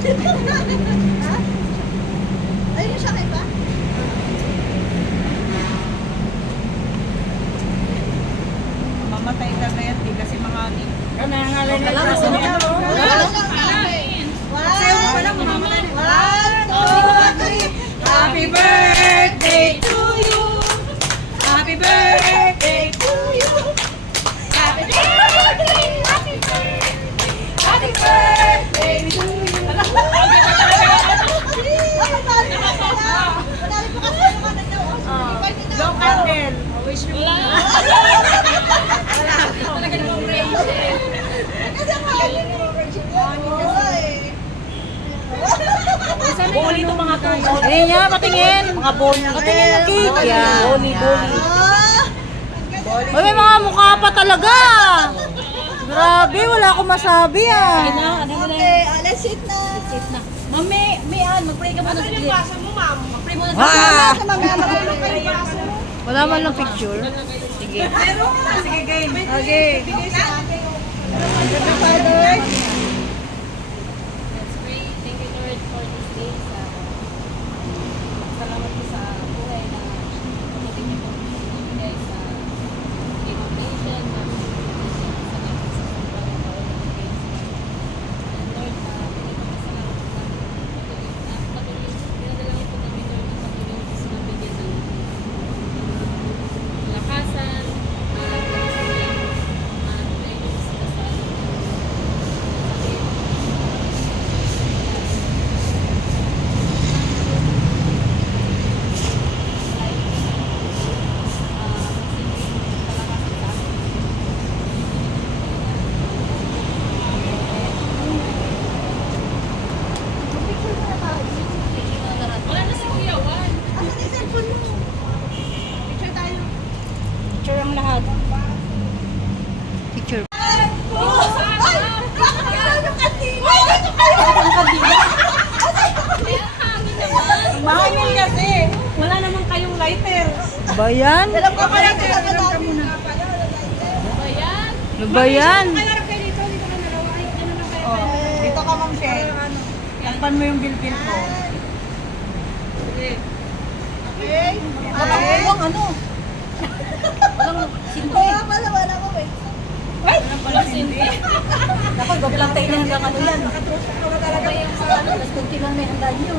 Ha? Ayun siya kayo ba? Mamatay ka kaya di kasi makani. Kanangalan na Wala, kasi wala, niya. Happy birthday to you. Happy birthday to you. Happy birthday. Happy birthday. Happy birthday to you. Long candle. Wish you. Talaga namang Rachel. Kasi ang mahal yun yung Virgin yun. Buli itong mga to. Ayun niya, patingin. Mga boni. Patingin na cake. Yan. Boni. Uy, may mga mukha pa talaga. Grabe, wala akong masabi ah. Okay, let's eat na. Mami, mag-pray ka muna sa Diyos. Mag-pray muna sa Ah! Sa mga magulong kayo baso. Wala man lang picture. Sige. Sige, game. Okay. Father. Let's pray. Thank you, Lord, for this day. Salamat po sa buhay na pagdating niyo po guys sa innovation na salamat po sa sobrang kawalan ng grace. And Lord, pinagpapasalamat po namin. Patuloy, pinadalangin po namin, Lord, na patuloy po sa nabigyan ng lakasan, wala na si Kuya Juan. Asan yung cellphone mo? Picture tayo. Picture ang lahat. Picture. Ay! Nakakita yung kantina! Ay, ito kayo! Ang kantina? Mahangin kasi. Wala naman kayong lighter. Ba yan? Alam ko pala ito sa natin. Ayan. Ano ba yan? Dito ka, Ma'am Shell. Takpan mo yung bilbil ko. Okay. Walang ano? Walang sindi. Wala pala, wala ko eh. Wala sindi. Dapat, gablang tayo na hanggang ano yan. Nakatropok naman talaga. Mas kunti lang may handa niyo.